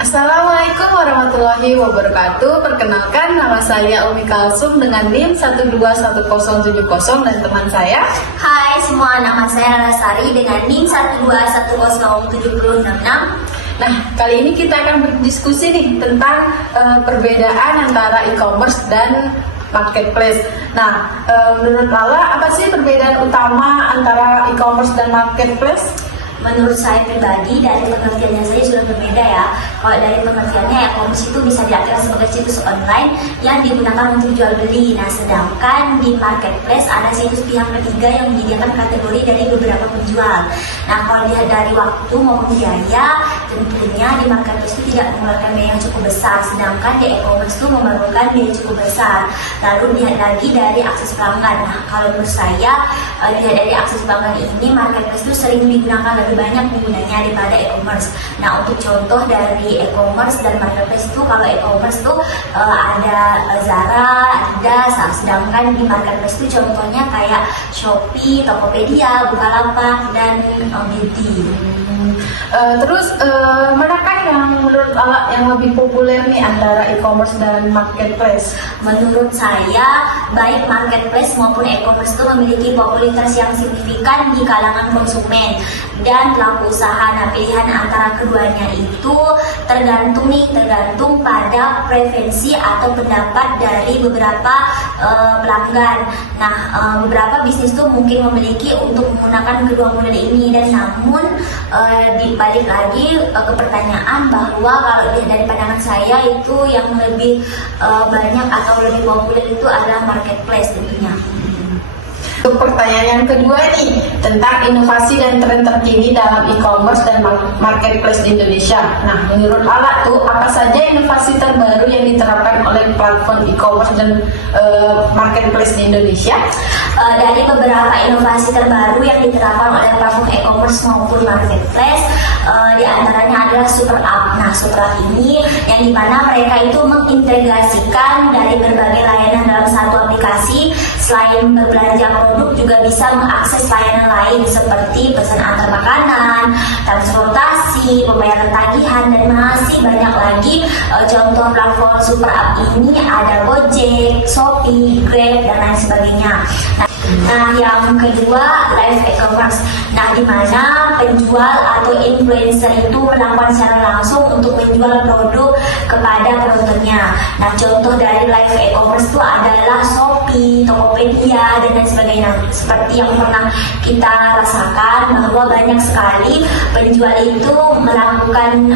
Assalamualaikum warahmatullahi wabarakatuh. Perkenalkan, nama saya Umi Kalsum dengan NIM 121070 dan teman saya. Hai semua, nama saya Lala Sari dengan NIM 12107066. Nah, kali ini kita akan berdiskusi nih tentang perbedaan antara e-commerce dan marketplace. Nah, menurut Lala, apa sih perbedaan utama antara e-commerce dan marketplace? Menurut saya pribadi, dari pengertiannya saya sudah berbeda ya. Kalau dari pengertiannya, e-commerce itu bisa diartikan sebagai situs online yang digunakan untuk jual beli. Nah, sedangkan di marketplace ada situs pihak ketiga yang menyediakan kategori dari beberapa penjual. Nah, kalau dilihat dari waktu maupun biaya, tentunya di marketplace itu tidak mengeluarkan biaya yang cukup besar, sedangkan di e-commerce itu memerlukan biaya cukup besar. Lalu lihat lagi dari akses pelanggan. Nah, kalau menurut saya, lihat dari akses pelanggan ini, marketplace itu sering digunakan lebih banyak penggunanya daripada e-commerce. Nah, untuk contoh dari e-commerce dan marketplace itu, kalau e-commerce itu ada Zara, Adidas, sedangkan di marketplace itu contohnya kayak Shopee, Tokopedia, Bukalapak, dan Beauty. Terus manakah yang menurut Ala yang lebih populer nih antara e-commerce dan marketplace? Menurut saya, baik marketplace maupun e-commerce itu memiliki popularitas yang signifikan di kalangan konsumen dan pelaku usaha. Nah, pilihan antara keduanya itu tergantung pada preferensi atau pendapat dari beberapa pelanggan. Nah, beberapa bisnis itu mungkin memiliki untuk menggunakan kedua model ini, dan namun dibalik lagi ke pertanyaan bahwa kalau dari pandangan saya itu yang lebih banyak atau lebih populer itu adalah marketplace tentunya. Untuk pertanyaan yang kedua nih, tentang inovasi dan tren terkini dalam e-commerce dan marketplace di Indonesia. Nah, menurut Ala tuh, apa saja inovasi terbaru yang diterapkan oleh platform e-commerce dan marketplace di Indonesia? Dari beberapa inovasi terbaru yang diterapkan oleh platform e-commerce maupun marketplace, di antaranya adalah Super App. Nah, Super App ini yang dimana mereka itu mengintegrasikan dari berbagai layanan dalam satu aplikasi. Selain berbelanja produk, juga bisa mengakses layanan lain seperti pesan antar makanan, transportasi, pembayaran tagihan, dan masih banyak lagi. Contoh platform Super App ini ada Gojek, Shopee, Grab, dan lain sebagainya. Nah, yang kedua, live e-commerce. Nah, di mana penjual atau influencer itu melakukan secara langsung untuk menjual produk kepada penontonnya. Nah, contoh dari live e-commerce itu adalah Shopee, Tokopedia, dan lain sebagainya. Seperti yang pernah kita rasakan bahwa banyak sekali penjual itu melakukan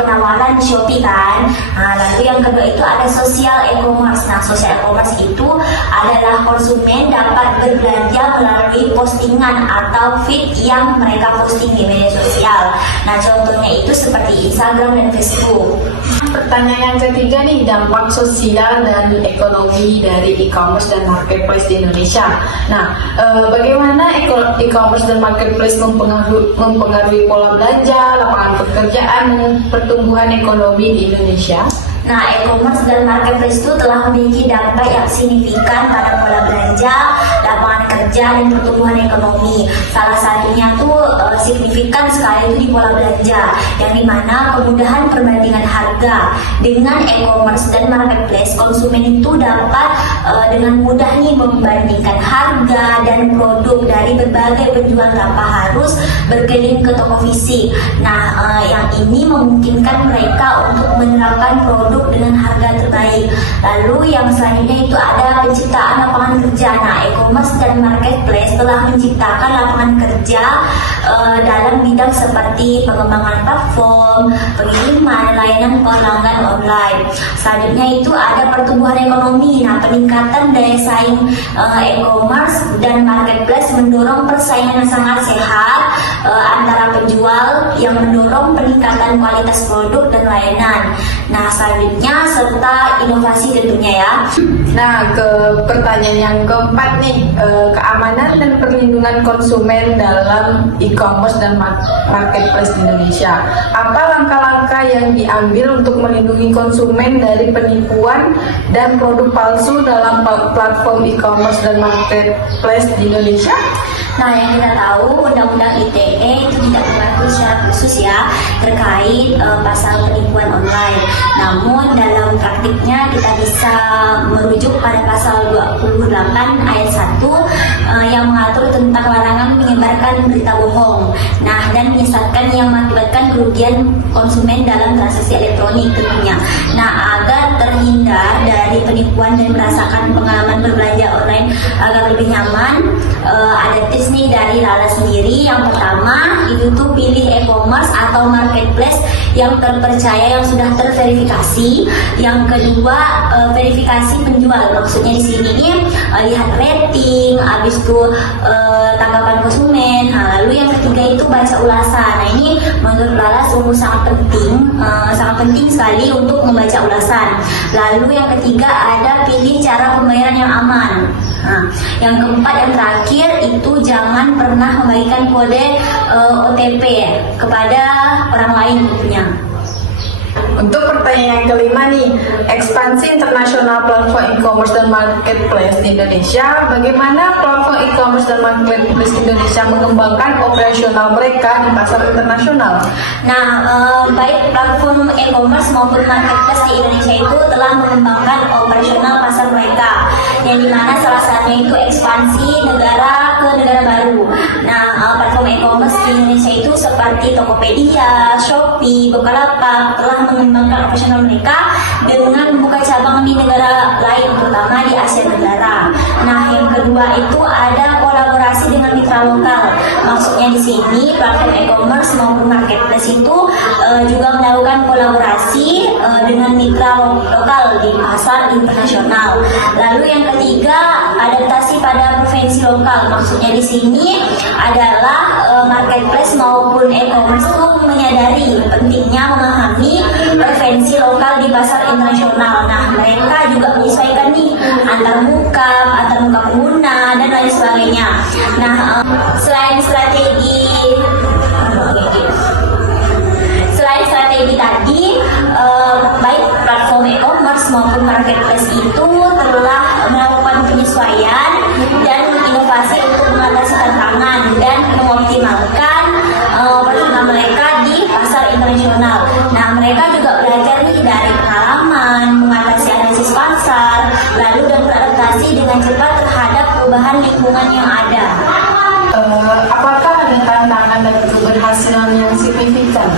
penawaran di Shopee kan. Nah, lalu yang kedua itu ada social e-commerce. Nah, social e-commerce itu adalah konsumen dapat berbelanja melalui postingan atau feed yang mereka posting di media sosial. Nah, contohnya itu seperti Instagram dan Facebook. Pertanyaan yang ketiga nih, dampak sosial dan ekonomi dari e-commerce dan marketplace di Indonesia. Nah, bagaimana e-commerce dan marketplace mempengaruhi pola belanja, lapangan pekerjaan, dan pertumbuhan ekonomi di Indonesia? Nah, e-commerce dan marketplace itu telah memiliki dampak yang signifikan pada pola belanja, lapangan kerja, dan pertumbuhan ekonomi. Salah satunya tuh signifikan sekali itu di pola belanja, yang dimana kemudahan perbandingan harga. Dengan e-commerce dan marketplace, konsumen itu dapat dengan mudah nih membandingkan harga dan produk dari berbagai penjual tanpa harus berkeliling ke toko fisik. Nah, yang ini memungkinkan mereka untuk menerapkan produk dengan harga terbaik. Lalu yang selanjutnya itu ada penciptaan lapangan kerja. Nah, e-commerce dan marketplace telah menciptakan lapangan kerja dalam bidang seperti pengembangan platform, pengiriman, layanan pelanggan online. Selanjutnya itu ada pertumbuhan ekonomi. Nah, peningkatan daya saing e-commerce dan marketplace mendorong persaingan yang sangat sehat antara penjual, yang mendorong peningkatan kualitas produk dan layanan. Nah, selanjutnya serta inovasi tentunya ya. Nah, ke pertanyaan yang keempat nih, keamanan dan perlindungan konsumen dalam e-commerce dan marketplace di Indonesia. Apa langkah-langkah yang diambil untuk melindungi konsumen dari penipuan dan produk palsu dalam platform e-commerce dan marketplace di Indonesia? Nah, yang kita tahu Undang-Undang ITE itu tidak mengatur secara khusus ya terkait pasal penipuan online. Namun dalam praktiknya kita bisa merujuk pada pasal 28 ayat 1 yang mengatur tentang larangan menyebarkan berita bohong. Nah, dan menyesatkan yang mengakibatkan kerugian konsumen dalam transaksi elektronik tentunya. Nah, agar terhindar dari penipuan dan merasakan pengalaman berbelanja online agar lebih nyaman, ada tips nih dari Lala sendiri. Yang pertama itu tuh pilih e-commerce atau marketplace yang terpercaya, yang sudah terverifikasi. Yang kedua, verifikasi penjual. Maksudnya di sini nih lihat rating, habis itu tanggapan konsumen. Nah, lalu yang ketiga itu baca ulasan. Nah, ini menurut Lala sungguh sangat penting sekali untuk membaca ulasan. Lalu yang ketiga ada pilih cara pembayaran yang aman. Nah, yang keempat yang terakhir itu jangan pernah membagikan kode OTP kepada orang lain tentunya. Untuk pertanyaan yang kelima nih, ekspansi internasional platform e-commerce dan marketplace di Indonesia. Bagaimana platform e-commerce dan marketplace Indonesia mengembangkan operasional mereka di pasar internasional? Nah, baik platform e-commerce maupun marketplace di Indonesia itu telah mengembangkan operasional pasar mereka, yang dimana salah satunya itu ekspansi negara ke negara baru. Nah, platform e-commerce di Indonesia itu seperti Tokopedia, Shopee, Bukalapak telah mengembangkan operasional mereka dengan membuka cabang di negara lain, terutama di Asia Tenggara. Nah, yang kedua itu ada kolaborasi dengan mitra lokal. Maksudnya di sini platform e-commerce maupun marketplace itu juga melakukan kolaborasi dengan mitra lokal di pasar internasional. Lalu yang ketiga, adaptasi pada provinsi lokal. Maksudnya di sini adalah marketplace maupun e-commerce itu menyadari pentingnya memahami preferensi lokal di pasar internasional. Nah, mereka juga menyesuaikan nih antar muka pengguna dan lain sebagainya. Nah, selain strategi tadi, baik platform e-commerce maupun marketplace itu telah melakukan penyesuaian dan inovasi untuk mengatasi tantangan dan mengoptimalkan operasional mereka di pasar internasional. Nah, mereka juga belajar nih dari pengalaman, mengatasi analisis pasar, lalu dan beradaptasi dengan cepat terhadap perubahan lingkungan yang ada. Apakah ada tantangan dan keberhasilan yang signifikan?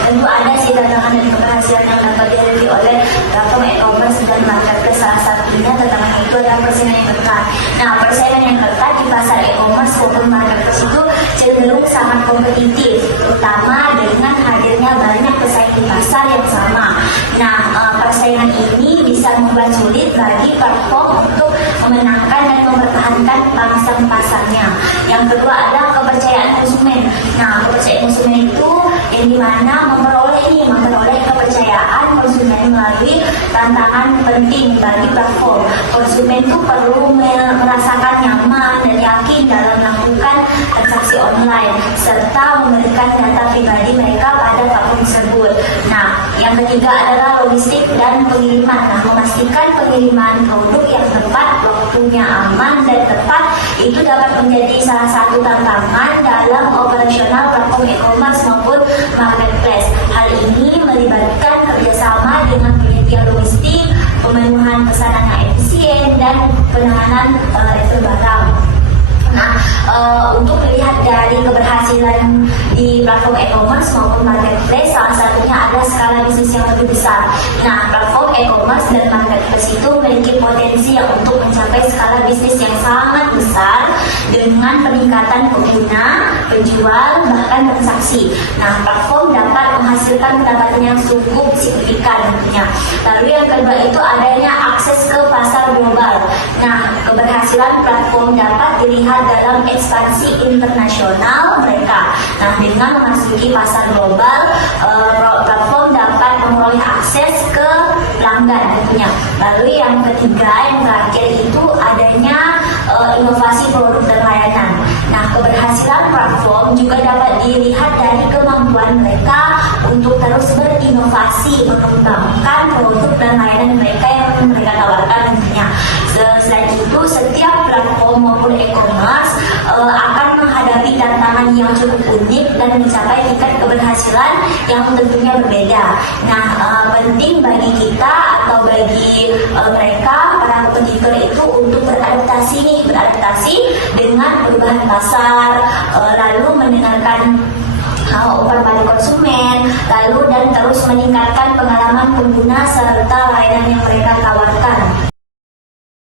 Tentu ada sih tantangan dan keberhasilan yang dapat dihadapi oleh platform e-commerce dan marketplace. Salah satunya tantangan itu adalah persaingan yang ketat. Nah, persaingan yang ketat di pasar e-commerce maupun marketplace itu cenderung sangat kompetitif, terutama dengan hadirnya banyak pesaing di pasar yang sama. Nah, persaingan ini bisa membuat sulit bagi platform untuk memenangkan dan mempertahankan pangsa pasarnya. Yang kedua adalah kepercayaan konsumen. Nah, kepercayaan konsumen itu yang dimana memperoleh kepercayaan konsumen melalui tantangan penting bagi platform. Konsumen itu perlu merasakan nyaman dan yakin dalam melakukan transaksi online serta memberikan data pribadi mereka pada platform tersebut. Nah, yang ketiga adalah logistik dan pengiriman. Nah, memastikan pengiriman produk yang tepat, waktunya aman dan tepat itu dapat menjadi salah satu tantangan dalam operasional platform e-commerce maupun marketplace. Hal ini melibatkan kerjasama dengan penyedia logistik, pemenuhan pesanan yang efisien, dan penanganan refill barang. Nah, untuk melihat dari keberhasilan di platform e-commerce maupun marketplace, salah satunya adalah skala bisnis yang lebih besar. Nah, platform e-commerce dan marketplace itu memiliki potensi untuk mencapai skala bisnis yang sangat besar dengan peningkatan pengguna, penjual, bahkan transaksi. Nah, platform dapat menghasilkan pendapatan yang cukup signifikan tentunya. Lalu yang kedua itu adanya akses ke pasar global. Nah, keberhasilan platform dapat dilihat dalam ekspansi internasional mereka. Nah, dengan memasuki pasar global, platform dapat memperoleh akses ke pelanggan tentunya. Lalu yang ketiga, yang terakhir itu adanya inovasi produk dan layanan. Nah, keberhasilan platform juga dapat dilihat dari kemampuan mereka untuk terus berinovasi, mengembangkan produk dan layanan mereka yang mereka tawarkan tentunya. Selain itu, setiap platform maupun e-commerce akan cukup unik dan mencapai tingkat keberhasilan yang tentunya berbeda. Nah, penting bagi kita atau bagi mereka para kompetitor itu untuk beradaptasi dengan perubahan pasar, lalu mendengarkan umpan balik konsumen, lalu dan terus meningkatkan pengalaman pengguna serta layanan yang mereka